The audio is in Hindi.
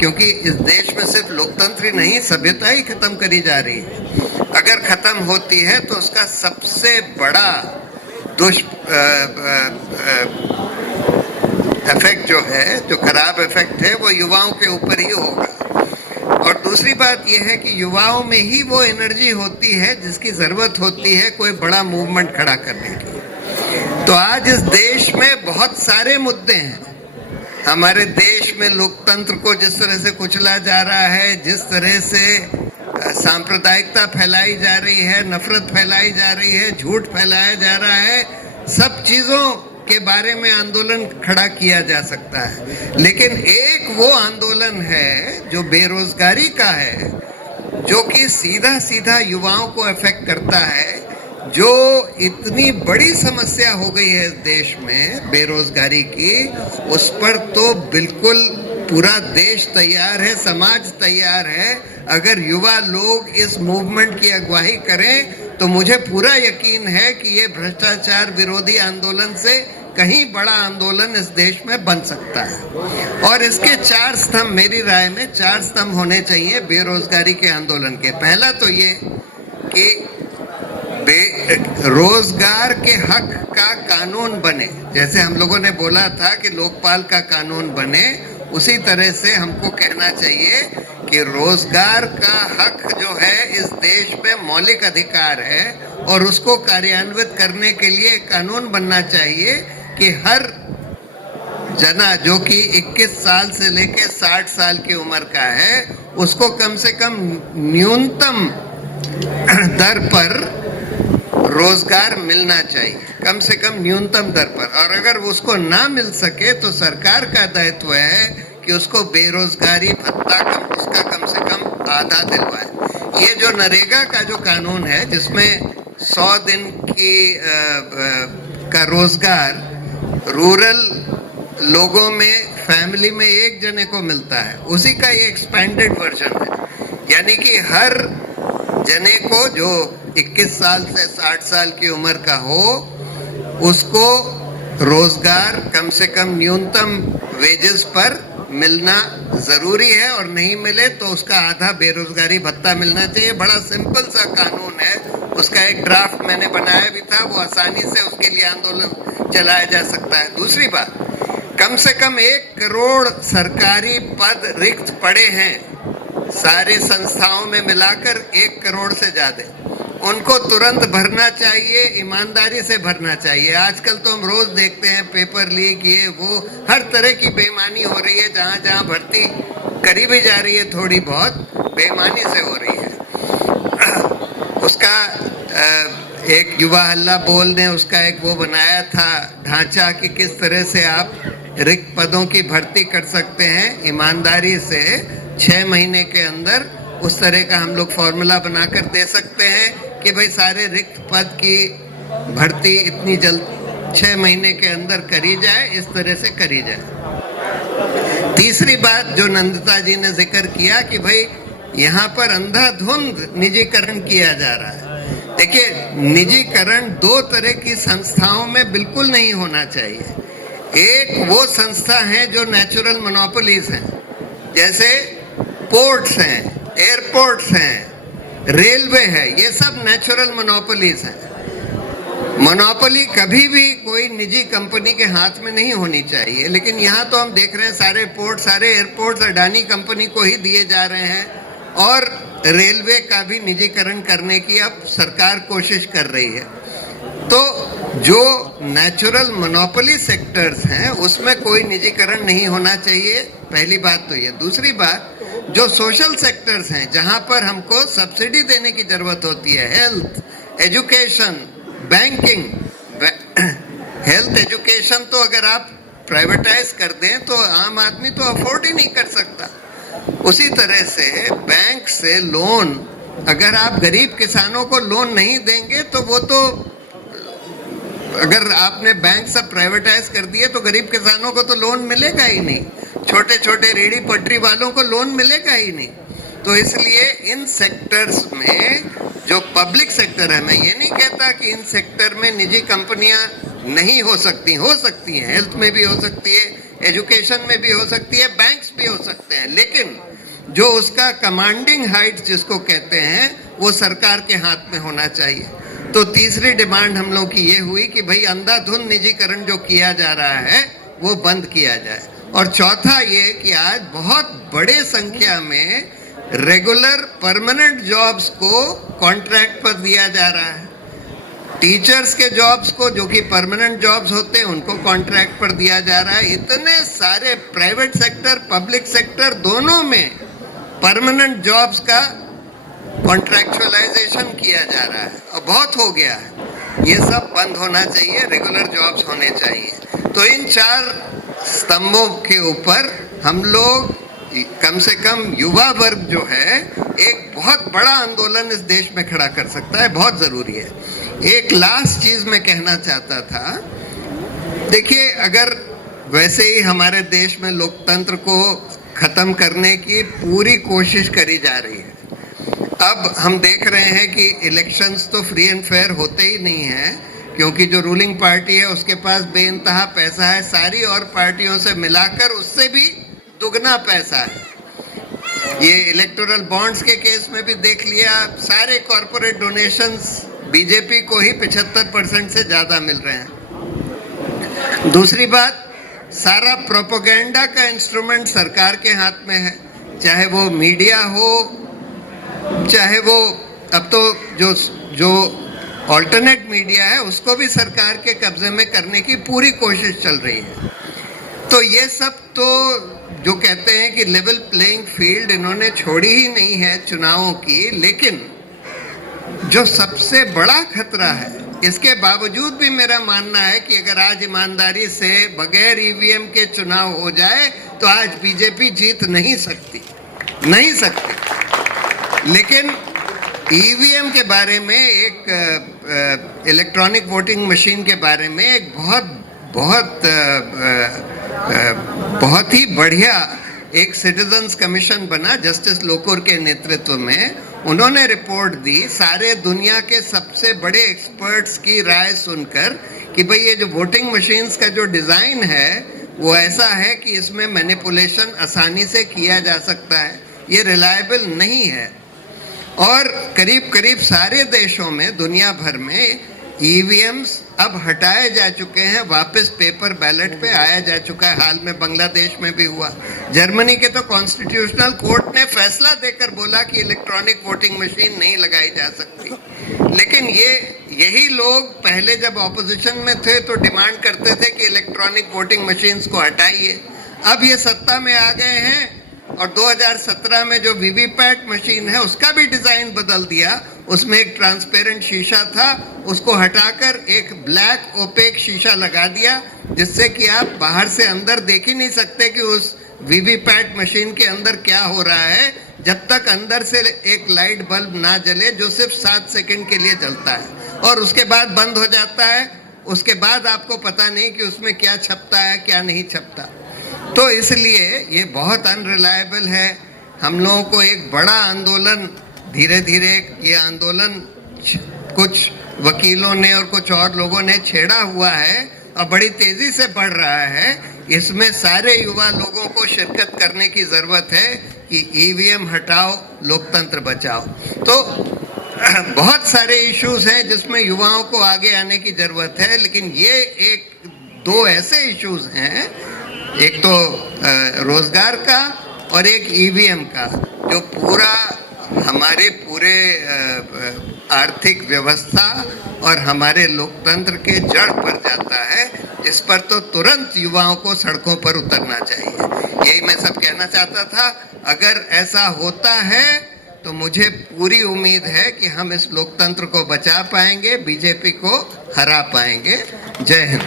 क्योंकि इस देश में सिर्फ लोकतंत्र ही नहीं, सभ्यता ही खत्म करी जा रही है। अगर खत्म होती है तो उसका सबसे बड़ा इफेक्ट जो है, जो खराब इफेक्ट है, वो युवाओं के ऊपर ही होगा। और दूसरी बात यह है कि युवाओं में ही वो एनर्जी होती है जिसकी जरूरत होती है कोई बड़ा मूवमेंट खड़ा करने की। तो आज इस देश में बहुत सारे मुद्दे हैं। हमारे देश में लोकतंत्र को जिस तरह से कुचला जा रहा है, जिस तरह से सांप्रदायिकता फैलाई जा रही है, नफरत फैलाई जा रही है, झूठ फैलाया जा रहा है, सब चीजों के बारे में आंदोलन खड़ा किया जा सकता है। लेकिन एक वो आंदोलन है जो बेरोजगारी का है, जो कि सीधा सीधा युवाओं को अफेक्ट करता है, जो इतनी बड़ी समस्या हो गई है इस देश में बेरोजगारी की, उस पर तो बिल्कुल पूरा देश तैयार है, समाज तैयार है। अगर युवा लोग इस मूवमेंट की अगुवाई करें तो मुझे पूरा यकीन है कि ये भ्रष्टाचार विरोधी आंदोलन से कहीं बड़ा आंदोलन इस देश में बन सकता है। और इसके 4 स्तंभ, मेरी राय में 4 स्तंभ होने चाहिए बेरोजगारी के आंदोलन के। पहला तो ये कि रोजगार के हक का कानून बने। जैसे हम लोगों ने बोला था कि लोकपाल का कानून बने, उसी तरह से हमको कहना चाहिए कि रोजगार का हक जो है इस देश में मौलिक अधिकार है और उसको कार्यान्वित करने के लिए कानून बनना चाहिए कि हर जना जो कि 21 साल से लेकर 60 साल की उम्र का है, उसको कम से कम न्यूनतम दर पर रोजगार मिलना चाहिए, कम से कम न्यूनतम दर पर। और अगर उसको ना मिल सके तो सरकार का दायित्व है कि उसको बेरोजगारी भत्ता उसका कम से कम आधा दिलवाए। ये जो नरेगा का जो कानून है, जिसमें 100 दिन की का रोजगार रूरल लोगों में, फैमिली में एक जने को मिलता है, उसी का ये एक्सपेंडेड वर्जन है। यानी कि हर जने को जो 21 साल से 60 साल की उम्र का हो, उसको रोजगार कम से कम न्यूनतम वेजेस पर मिलना जरूरी है, और नहीं मिले तो उसका आधा बेरोजगारी भत्ता मिलना चाहिए। बड़ा सिंपल सा कानून है, उसका एक ड्राफ्ट मैंने बनाया भी था, वो आसानी से उसके लिए आंदोलन चलाया जा सकता है। दूसरी बात, कम से कम 1 करोड़ सरकारी पद रिक्त पड़े हैं, सारे संस्थाओं में मिलाकर 1 करोड़ से ज्यादा, उनको तुरंत भरना चाहिए, ईमानदारी से भरना चाहिए। आजकल तो हम रोज देखते हैं पेपर लीक, ये वो, हर तरह की बेईमानी हो रही है। जहाँ जहाँ भर्ती करी भी जा रही है, थोड़ी बहुत बेईमानी से हो रही है। उसका एक युवा हल्ला बोल ने उसका एक वो बनाया था ढांचा कि किस तरह से आप रिक्त पदों की भर्ती कर सकते हैं ईमानदारी से 6 महीने के अंदर। उस तरह का हम लोग फॉर्मूला बनाकर दे सकते हैं कि भाई सारे रिक्त पद की भर्ती इतनी जल्द 6 महीने के अंदर करी जाए, इस तरह से करी जाए। तीसरी बात जो नंदिता जी ने जिक्र किया कि भाई यहाँ पर अंधाधुंध निजीकरण किया जा रहा है। देखिए, निजीकरण 2 तरह की संस्थाओं में बिल्कुल नहीं होना चाहिए। एक वो संस्था है जो नेचुरल मोनोपोलीज हैं, जैसे पोर्ट्स हैं, एयरपोर्ट्स हैं, रेलवे है, ये सब नेचुरल मोनोपोलीज हैं। मोनोपोली कभी भी कोई निजी कंपनी के हाथ में नहीं होनी चाहिए। लेकिन यहाँ तो हम देख रहे हैं सारे पोर्ट, सारे एयरपोर्ट्स अडानी कंपनी को ही दिए जा रहे हैं, और रेलवे का भी निजीकरण करने की अब सरकार कोशिश कर रही है। तो जो नेचुरल मोनोपोली सेक्टर्स हैं उसमें कोई निजीकरण नहीं होना चाहिए, पहली बात तो ये। दूसरी बात, जो सोशल सेक्टर्स हैं जहां पर हमको सब्सिडी देने की जरूरत होती है, health, education, banking, health education तो अगर आप प्राइवेटाइज कर दें तो आम आदमी तो अफोर्ड ही नहीं कर सकता। उसी तरह से बैंक से लोन, अगर आप गरीब किसानों को लोन नहीं देंगे तो वो तो, अगर आपने बैंक सब प्राइवेटाइज कर दिए तो गरीब किसानों को तो लोन मिलेगा ही नहीं, छोटे छोटे रेहड़ी पटरी वालों को लोन मिलेगा ही नहीं। तो इसलिए इन सेक्टर्स में जो पब्लिक सेक्टर है, मैं ये नहीं कहता कि इन सेक्टर में निजी कंपनियां नहीं हो सकती हैं, हेल्थ में भी हो सकती है, एजुकेशन में भी हो सकती है, बैंक्स भी हो सकते हैं, लेकिन जो उसका कमांडिंग हाइट जिसको कहते हैं वो सरकार के हाथ में होना चाहिए। तो तीसरी डिमांड हम लोग की ये हुई कि भाई अंधाधुंध निजीकरण जो किया जा रहा है वो बंद किया जाए। और चौथा ये कि आज बहुत बड़े संख्या में रेगुलर परमानेंट जॉब्स को कॉन्ट्रैक्ट पर दिया जा रहा है। टीचर्स के जॉब्स को, जो कि परमानेंट जॉब्स होते हैं, उनको कॉन्ट्रैक्ट पर दिया जा रहा है। इतने सारे प्राइवेट सेक्टर, पब्लिक सेक्टर दोनों में परमानेंट जॉब्स का कॉन्ट्रैक्चुअलाइजेशन किया जा रहा है और बहुत हो गया है। ये सब बंद होना चाहिए, रेगुलर जॉब्स होने चाहिए। तो इन 4 स्तंभों के ऊपर हम लोग, कम से कम युवा वर्ग जो है, एक बहुत बड़ा आंदोलन इस देश में खड़ा कर सकता है, बहुत जरूरी है। एक लास्ट चीज मैं कहना चाहता था, देखिए अगर वैसे ही हमारे देश में लोकतंत्र को खत्म करने की पूरी कोशिश करी जा रही है, अब हम देख रहे हैं कि इलेक्शंस तो फ्री एंड फेयर होते ही नहीं हैं, क्योंकि जो रूलिंग पार्टी है उसके पास बेइंतहा पैसा है, सारी और पार्टियों से मिलाकर उससे भी दुगना पैसा है। ये इलेक्टोरल बॉन्ड्स के केस में भी देख लिया, सारे कॉरपोरेट डोनेशंस बीजेपी को ही 75% से ज्यादा मिल रहे हैं। दूसरी बात, सारा प्रोपेगेंडा का इंस्ट्रूमेंट सरकार के हाथ में है, चाहे वो मीडिया हो, चाहे वो अब तो जो ऑल्टरनेट मीडिया है उसको भी सरकार के कब्जे में करने की पूरी कोशिश चल रही है। तो ये सब तो जो कहते हैं कि लेवल प्लेइंग फील्ड इन्होंने छोड़ी ही नहीं है चुनावों की, लेकिन जो सबसे बड़ा खतरा है, इसके बावजूद भी मेरा मानना है कि अगर आज ईमानदारी से बगैर ईवीएम के चुनाव हो जाए तो आज बीजेपी जीत नहीं सकती। लेकिन ईवीएम के बारे में, एक इलेक्ट्रॉनिक वोटिंग मशीन के बारे में एक बहुत ही बढ़िया एक सिटीजन्स कमीशन बना जस्टिस लोकुर के नेतृत्व में। उन्होंने रिपोर्ट दी सारे दुनिया के सबसे बड़े एक्सपर्ट्स की राय सुनकर कि भाई ये जो वोटिंग मशीन्स का जो डिज़ाइन है वो ऐसा है कि इसमें मैनिपुलेशन आसानी से किया जा सकता है, ये रिलायबल नहीं है। और करीब करीब सारे देशों में, दुनिया भर में ईवीएम्स अब हटाए जा चुके हैं, वापस पेपर बैलेट पे आया जा चुका है। हाल में बांग्लादेश में भी हुआ। जर्मनी के तो कॉन्स्टिट्यूशनल कोर्ट ने फैसला देकर बोला कि इलेक्ट्रॉनिक वोटिंग मशीन नहीं लगाई जा सकती। लेकिन यही लोग पहले जब ऑपोजिशन में थे तो डिमांड करते थे कि इलेक्ट्रॉनिक वोटिंग मशीन्स को हटाइए। अब ये सत्ता में आ गए हैं और 2017 में जो वीवीपैट मशीन है उसका भी डिजाइन बदल दिया। उसमें एक ट्रांसपेरेंट शीशा था, उसको हटाकर एक ब्लैक ओपेक शीशा लगा दिया, जिससे कि आप बाहर से अंदर देख ही नहीं सकते कि उस वीवीपैट मशीन के अंदर क्या हो रहा है, जब तक अंदर से एक लाइट बल्ब ना जले जो सिर्फ 7 सेकंड के लिए जलता है और उसके बाद बंद हो जाता है। उसके बाद आपको पता नहीं कि उसमें क्या छपता है, क्या नहीं छपता। तो इसलिए ये बहुत अनरिलायबल है। हम लोगों को एक बड़ा आंदोलन, धीरे धीरे ये आंदोलन कुछ वकीलों ने और कुछ और लोगों ने छेड़ा हुआ है और बड़ी तेजी से बढ़ रहा है। इसमें सारे युवा लोगों को शिरकत करने की जरूरत है कि ईवीएम हटाओ, लोकतंत्र बचाओ। तो बहुत सारे इश्यूज हैं जिसमें युवाओं को आगे आने की जरूरत है, लेकिन ये 1-2 ऐसे इश्यूज हैं, एक तो रोजगार का और एक ईवीएम का, जो पूरा हमारे पूरे आर्थिक व्यवस्था और हमारे लोकतंत्र के जड़ पर जाता है। इस पर तो तुरंत युवाओं को सड़कों पर उतरना चाहिए। यही मैं सब कहना चाहता था। अगर ऐसा होता है तो मुझे पूरी उम्मीद है कि हम इस लोकतंत्र को बचा पाएंगे, बीजेपी को हरा पाएंगे। जय हिंद।